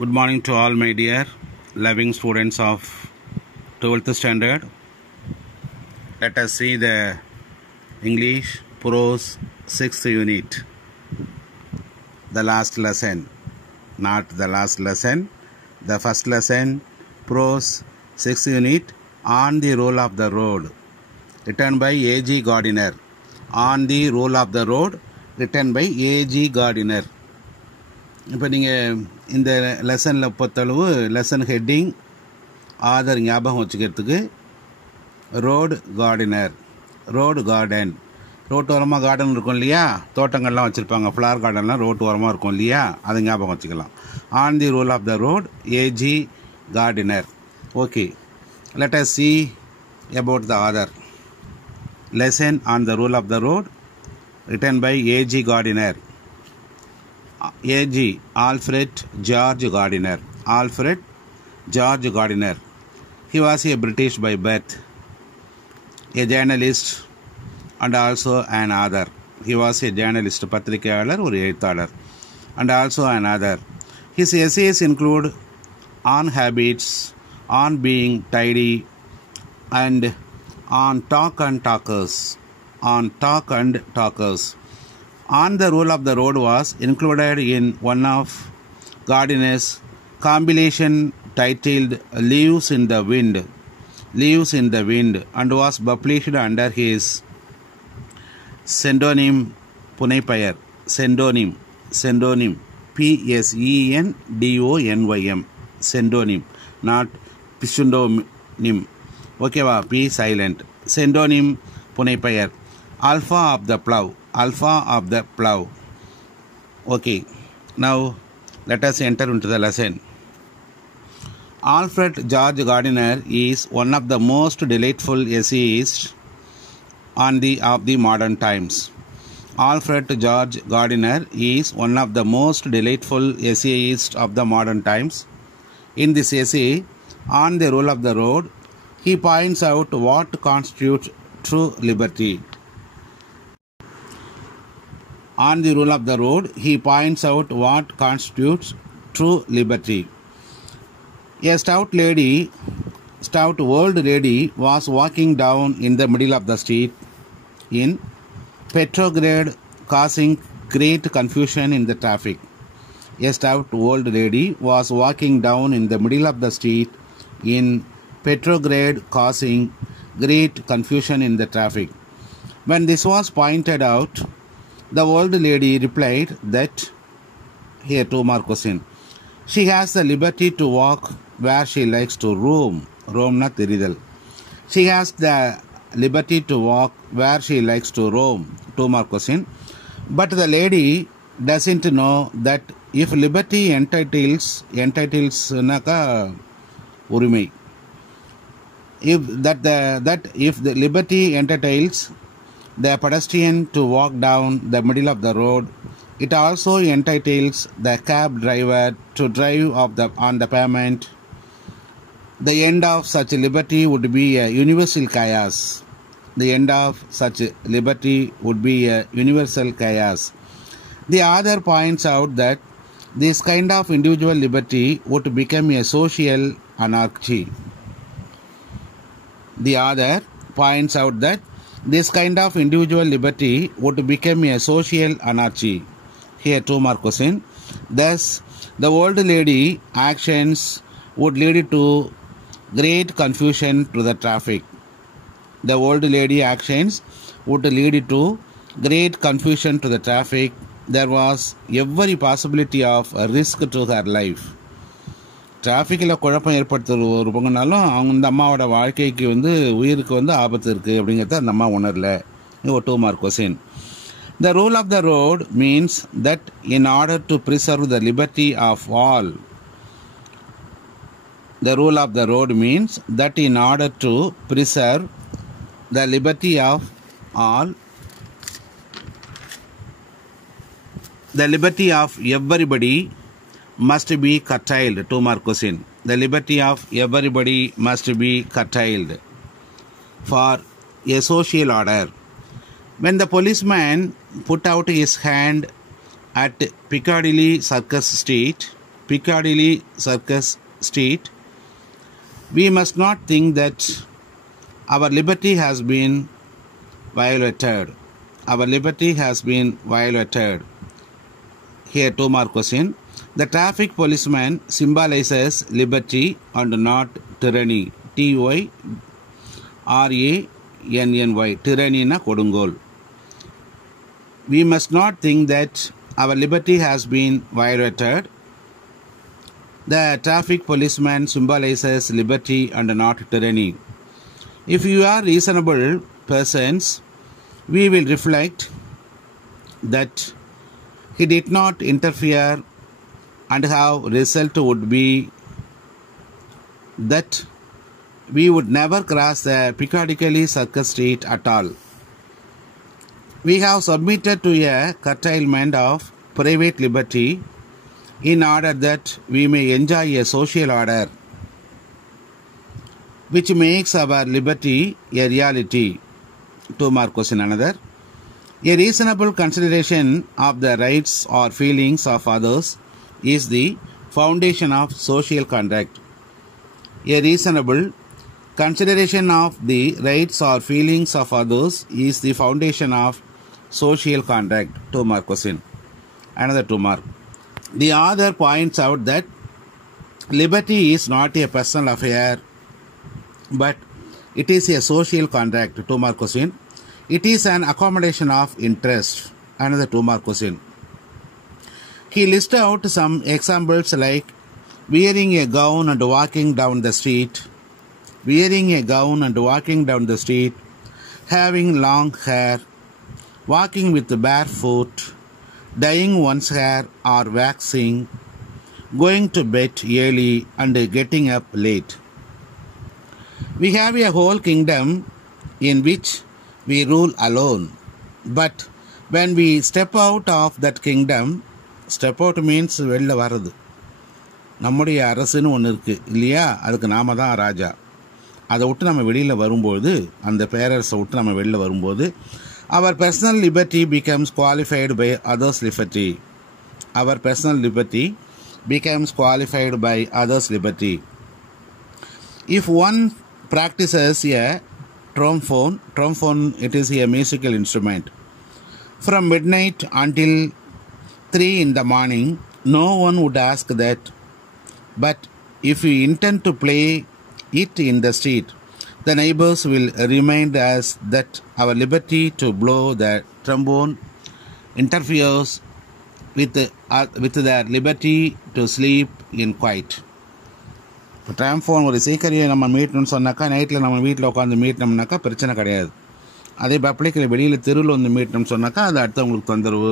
Good morning to all my dear loving students of 12th standard. Let us see the English prose 6th unit. The last lesson, not the last lesson. The first lesson, prose 6th unit, On the Rule of the Road, written by A.G. Gardiner. On the Rule of the Road, written by A.G. Gardiner. இப்போ நீங்கள் இந்த லெசனில் பொறுத்தளவு lesson heading author ஞாபகம் வச்சுக்கிறதுக்கு road garden road ஓரமாக garden இருக்கும் இல்லையா, தோட்டங்கள்லாம் வச்சுருப்பாங்க, ஃப்ளவர் கார்டன்லாம் ரோட்டு ஓரமாக இருக்கும் இல்லையா, அதை ஞாபகம் வச்சுக்கலாம். On the rule of the road, A G Gardiner. Okay, let us see about the author. Lesson on the rule of the road, written by A.G. Gardiner. A.G. Alfred George Gardiner. Alfred George Gardiner. He was a British by birth, a journalist and also an author. He was a journalist, patrikayalar or எழுத்தாளர், and also an author. His essays include On Habits, On Being Tidy, and On Talk and Talkers. On the Rule of the Road was included in one of Gardiner's compilation titled Leaves in the Wind, and was published under his pseudonym Punaippayar. Pseudonym P-S-E-N-D-O-N-Y-M, pseudonym, not pseudonym. Okay, P silent. Pseudonym Punaippayar. Alpha of the plough. Okay, now let us enter into the lesson. Alfred George Gardiner is one of the most delightful essayists of the modern times. Alfred George Gardiner is one of the most delightful essayists of the modern times. In this essay, On the Rule of the Road, he points out what constitutes true liberty. On the Rule of the Road, he points out what constitutes true liberty. A stout old lady was walking down in the middle of the street in Petrograd, causing great confusion in the traffic. A stout old lady was walking down in the middle of the street in Petrograd, causing great confusion in the traffic. When this was pointed out, the old lady replied that, here 2 mark question, she has the liberty to walk where she likes to roam na theridal. She has the liberty to walk where she likes to roam, 2 mark question. But the lady doesn't know that if liberty entitles naka urumai, if the liberty entitles the pedestrian to walk down the middle of the road, it also entitles the cab driver to drive on the pavement. The end of such liberty would be a universal chaos. The author points out that this kind of individual liberty would become a social anarchy. This kind of individual liberty would become a social anarchy. Here 2 mark question. Thus, the old lady actions would lead to great confusion to the traffic. There was every possibility of a risk to her life. டிராஃபிக்கில் குழப்பம் ஏற்படுத்துறவங்கனாலும் அவங்க இந்த அம்மாவோட வாழ்க்கைக்கு உயிருக்கு ஆபத்து இருக்குது அப்படிங்கிறத அந்த அம்மா உணரல. 2 mark question. The rule of the road means that in order to preserve the liberty of all, the rule of the road means that in order to preserve the liberty of all, the liberty of everybody must be curtailed. 2 mark question. The liberty of everybody must be curtailed for a social order. When the policeman put out his hand at Piccadilly Circus Street, Piccadilly Circus Street, we must not think that our liberty has been violated. Our liberty has been violated. Here, 2 mark question. The traffic policeman symbolizes liberty and not tyranny. Tyranny. Tyranny na kodungol. We must not think that our liberty has been violated. The traffic policeman symbolizes liberty and not tyranny. If you are reasonable persons, we will reflect that he did not interfere, and how result would be that we would never cross the Piccadilly Circus Street at all. We have submitted to a curtailment of private liberty in order that we may enjoy a social order which makes our liberty a reality. 2 mark question another. A reasonable consideration of the rights or feelings of others is the foundation of social conduct. A reasonable consideration of the rights or feelings of others is the foundation of social conduct. 2 mark question. Another 2 mark. The author points out that liberty is not a personal affair, but it is a social contract. 2 mark question. It is an accommodation of interest. Another 2 mark question. He lists out some examples like wearing a gown and walking down the street, wearing a gown and walking down the street, having long hair, walking with barefoot, dyeing one's hair or waxing, going to bed early and getting up late. We have a whole kingdom in which we rule alone. But when we step out of that kingdom, step out means வெளில வர்றது. நம்முடைய அரசுன்னு ஒன்று இருக்குது இல்லையா, அதுக்கு நாம தான் ராஜா. அதை விட்டு நம்ம வெளியில் வரும்போது, அந்த பேரரசை விட்டு நம்ம வெளியில் வரும்போது, our personal liberty becomes qualified by others' liberty. Our personal liberty becomes qualified by others' liberty. If one practices a trombone, it is a musical instrument, from midnight until 3 in the morning, no one would ask that. But if we intend to play it in the street, the neighbors will remind us that our liberty to blow the trombone interferes with their liberty to sleep in quiet. இப்போ ட்ராம்ஃபோன் ஒரு சீக்கரியை நம்ம மீட்டணும்னு சொன்னாக்கா, நைட்டில் நம்ம வீட்டில் உட்காந்து மீட்டினோம்னாக்கா பிரச்சனை கிடையாது. அதே பப்ளிக்கில் வெளியில் தெருவில் வந்து மீட்டணும்னு சொன்னாக்கா அது அடுத்தவங்களுக்கு தொந்தரவு,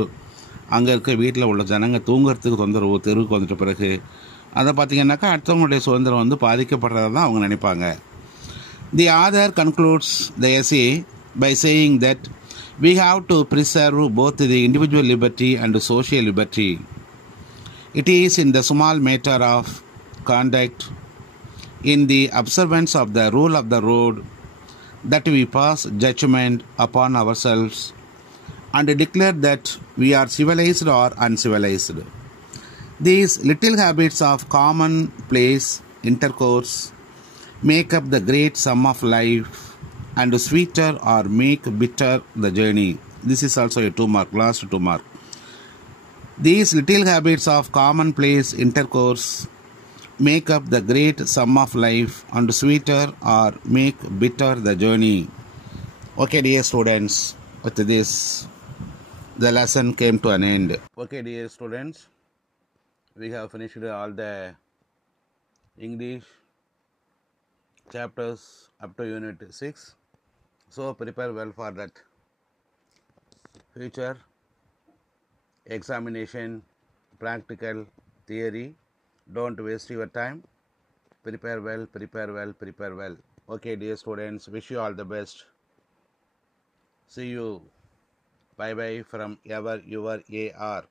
அங்கே இருக்க வீட்டில் உள்ள ஜனங்க தூங்குறதுக்கு தொந்தரவு, தெருவுக்கு வந்துட்ட பிறகு அதை பார்த்திங்கன்னாக்கா அடுத்தவங்களுடைய சுதந்திரம் வந்து பாதிக்கப்படுறத தான் அவங்க நினைப்பாங்க. The author concludes the essay by saying that we have to preserve both the individual liberty and social liberty. It is in the small matter of conduct, in the observance of the rule of the road, that we pass judgment upon ourselves and declare that we are civilized or uncivilized. These little habits of commonplace intercourse make up the great sum of life, and sweeter or make bitter the journey. This is also a 2 mark, last 2 mark. These little habits of commonplace intercourse make up the great sum of life, and sweeter or make bitter the journey. Okay, dear students, with this the lesson came to an end. Okay, dear students, we have finished all the English chapters up to unit 6. So prepare well for that future examination, practical, theory. Don't waste your time. Prepare well, prepare well, prepare well. Okay, dear students, wish you all the best. See you. Bye bye from ever your AR.